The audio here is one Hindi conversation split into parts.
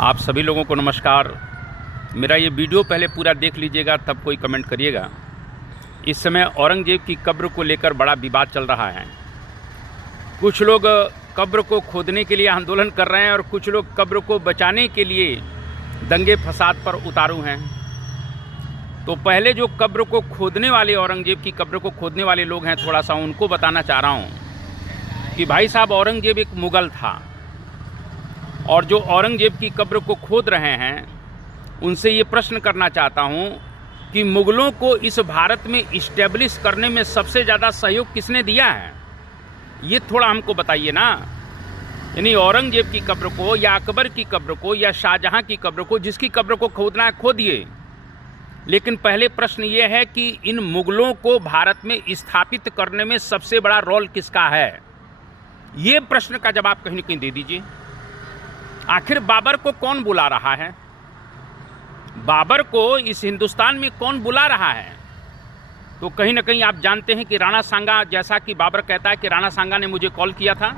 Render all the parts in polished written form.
आप सभी लोगों को नमस्कार। मेरा ये वीडियो पहले पूरा देख लीजिएगा, तब कोई कमेंट करिएगा। इस समय औरंगजेब की कब्र को लेकर बड़ा विवाद चल रहा है। कुछ लोग कब्र को खोदने के लिए आंदोलन कर रहे हैं और कुछ लोग कब्र को बचाने के लिए दंगे फसाद पर उतारू हैं। तो पहले जो कब्र को खोदने वाले, औरंगजेब की कब्र को खोदने वाले लोग हैं, थोड़ा सा उनको बताना चाह रहा हूँ कि भाई साहब, औरंगजेब एक मुग़ल था और जो औरंगजेब की कब्र को खोद रहे हैं उनसे ये प्रश्न करना चाहता हूँ कि मुग़लों को इस भारत में इस्टेब्लिश करने में सबसे ज़्यादा सहयोग किसने दिया है, ये थोड़ा हमको बताइए ना। यानी औरंगजेब की कब्र को या अकबर की कब्र को या शाहजहां की कब्र को, जिसकी कब्र को खोदना है खोदिए, लेकिन पहले प्रश्न ये है कि इन मुग़लों को भारत में स्थापित करने में सबसे बड़ा रोल किसका है, ये प्रश्न का जवाब कहीं न कहीं दे दीजिए। आखिर बाबर को कौन बुला रहा है, बाबर को इस हिंदुस्तान में कौन बुला रहा है? तो कहीं ना कहीं आप जानते हैं कि राणा सांगा, जैसा कि बाबर कहता है कि राणा सांगा ने मुझे कॉल किया था।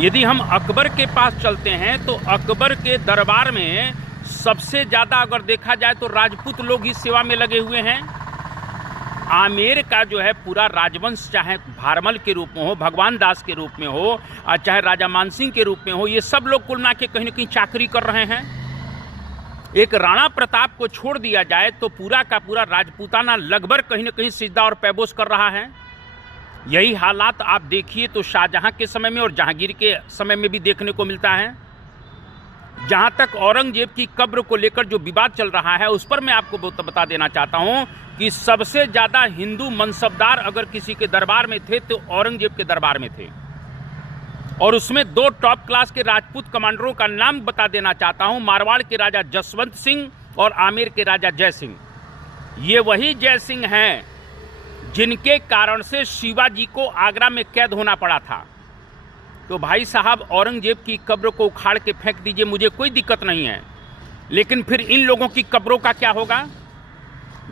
यदि हम अकबर के पास चलते हैं तो अकबर के दरबार में सबसे ज़्यादा अगर देखा जाए तो राजपूत लोग इस सेवा में लगे हुए हैं। आमेर का जो है पूरा राजवंश, चाहे भारमल के रूप में हो, भगवान दास के रूप में हो, और चाहे राजा मानसिंह के रूप में हो, ये सब लोग कुल मिला के कहीं न कहीं चाकरी कर रहे हैं। एक राणा प्रताप को छोड़ दिया जाए तो पूरा का पूरा राजपूताना लगभग कहीं न कहीं सिजदा और पैबोस कर रहा है। यही हालात आप देखिए तो शाहजहां के समय में और जहांगीर के समय में भी देखने को मिलता है। जहां तक औरंगजेब की कब्र को लेकर जो विवाद चल रहा है, उस पर मैं आपको बता देना चाहता हूं कि सबसे ज़्यादा हिंदू मनसबदार अगर किसी के दरबार में थे तो औरंगजेब के दरबार में थे। और उसमें दो टॉप क्लास के राजपूत कमांडरों का नाम बता देना चाहता हूं, मारवाड़ के राजा जसवंत सिंह और आमेर के राजा जय सिंह। ये वही जय सिंह हैं जिनके कारण से शिवाजी को आगरा में कैद होना पड़ा था। तो भाई साहब, औरंगजेब की कब्र को उखाड़ के फेंक दीजिए, मुझे कोई दिक्कत नहीं है, लेकिन फिर इन लोगों की कब्रों का क्या होगा?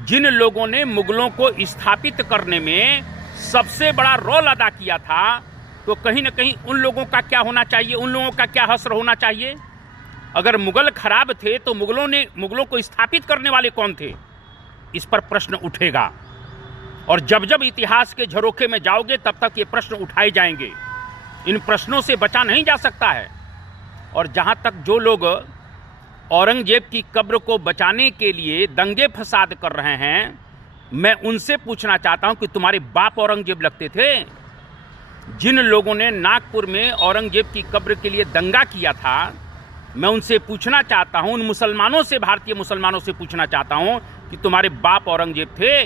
जिन लोगों ने मुग़लों को स्थापित करने में सबसे बड़ा रोल अदा किया था, तो कहीं ना कहीं उन लोगों का क्या होना चाहिए, उन लोगों का क्या हश्र होना चाहिए? अगर मुग़ल खराब थे तो मुग़लों को स्थापित करने वाले कौन थे, इस पर प्रश्न उठेगा। और जब जब इतिहास के झरोखे में जाओगे तब तक ये प्रश्न उठाए जाएंगे। इन प्रश्नों से बचा नहीं जा सकता है। और जहाँ तक जो लोग औरंगजेब की कब्र को बचाने के लिए दंगे फसाद कर रहे हैं, मैं उनसे पूछना चाहता हूं कि तुम्हारे बाप औरंगजेब लगते थे? जिन लोगों ने नागपुर में औरंगजेब की कब्र के लिए दंगा किया था, मैं उनसे पूछना चाहता हूं, उन मुसलमानों से, भारतीय मुसलमानों से पूछना चाहता हूं कि तुम्हारे बाप औरंगजेब थे,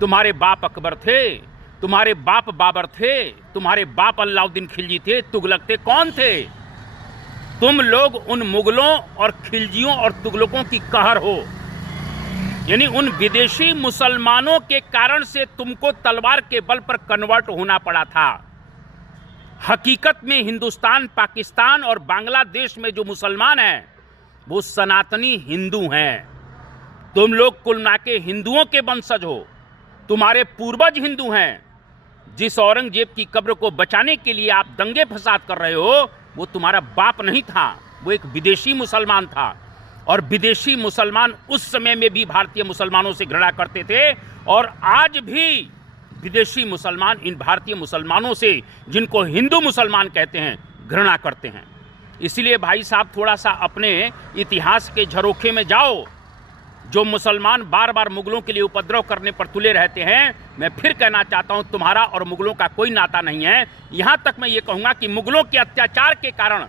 तुम्हारे बाप अकबर थे, तुम्हारे बाप बाबर थे, तुम्हारे बाप अलाउद्दीन खिलजी थे, तुगलक थे, कौन थे? तुम लोग उन मुग़लों और खिलजियों और तुगलकों की कहर हो। यानी उन विदेशी मुसलमानों के कारण से तुमको तलवार के बल पर कन्वर्ट होना पड़ा था। हकीकत में हिंदुस्तान, पाकिस्तान और बांग्लादेश में जो मुसलमान हैं वो सनातनी हिंदू हैं। तुम लोग कुल मिला के हिंदुओं के वंशज हो, तुम्हारे पूर्वज हिंदू हैं। जिस औरंगजेब की कब्र को बचाने के लिए आप दंगे फसाद कर रहे हो, वो तुम्हारा बाप नहीं था, वो एक विदेशी मुसलमान था। और विदेशी मुसलमान उस समय में भी भारतीय मुसलमानों से घृणा करते थे, और आज भी विदेशी मुसलमान इन भारतीय मुसलमानों से, जिनको हिंदू मुसलमान कहते हैं, घृणा करते हैं। इसलिए भाई साहब, थोड़ा सा अपने इतिहास के झरोखे में जाओ। जो मुसलमान बार बार मुग़लों के लिए उपद्रव करने पर तुले रहते हैं, मैं फिर कहना चाहता हूं, तुम्हारा और मुग़लों का कोई नाता नहीं है। यहां तक मैं ये कहूंगा कि मुग़लों के अत्याचार के कारण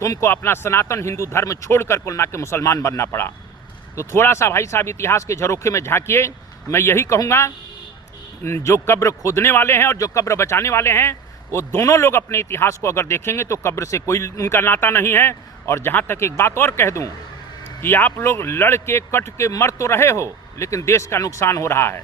तुमको अपना सनातन हिंदू धर्म छोड़कर कुल मिला के मुसलमान बनना पड़ा। तो थोड़ा सा भाई साहब इतिहास के झरोखे में झांकिए। मैं यही कहूँगा, जो कब्र खोदने वाले हैं और जो कब्र बचाने वाले हैं, वो दोनों लोग अपने इतिहास को अगर देखेंगे तो कब्र से कोई उनका नाता नहीं है। और जहाँ तक एक बात और कह दूँ कि आप लोग लड़ के कट के मर तो रहे हो, लेकिन देश का नुकसान हो रहा है।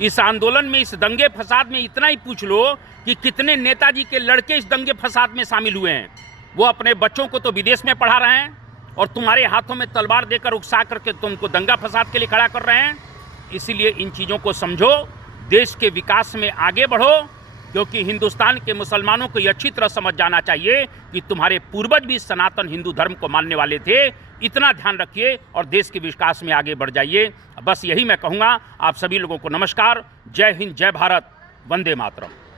इस आंदोलन में, इस दंगे फसाद में इतना ही पूछ लो कि कितने नेताजी के लड़के इस दंगे फसाद में शामिल हुए हैं। वो अपने बच्चों को तो विदेश में पढ़ा रहे हैं और तुम्हारे हाथों में तलवार देकर उकसा करके तुमको दंगा फसाद के लिए खड़ा कर रहे हैं। इसीलिए इन चीज़ों को समझो, देश के विकास में आगे बढ़ो। क्योंकि हिंदुस्तान के मुसलमानों को ये अच्छी तरह समझ जाना चाहिए कि तुम्हारे पूर्वज भी सनातन हिंदू धर्म को मानने वाले थे। इतना ध्यान रखिए और देश के विकास में आगे बढ़ जाइए। बस यही मैं कहूँगा। आप सभी लोगों को नमस्कार। जय हिंद, जय भारत, वंदे मातरम।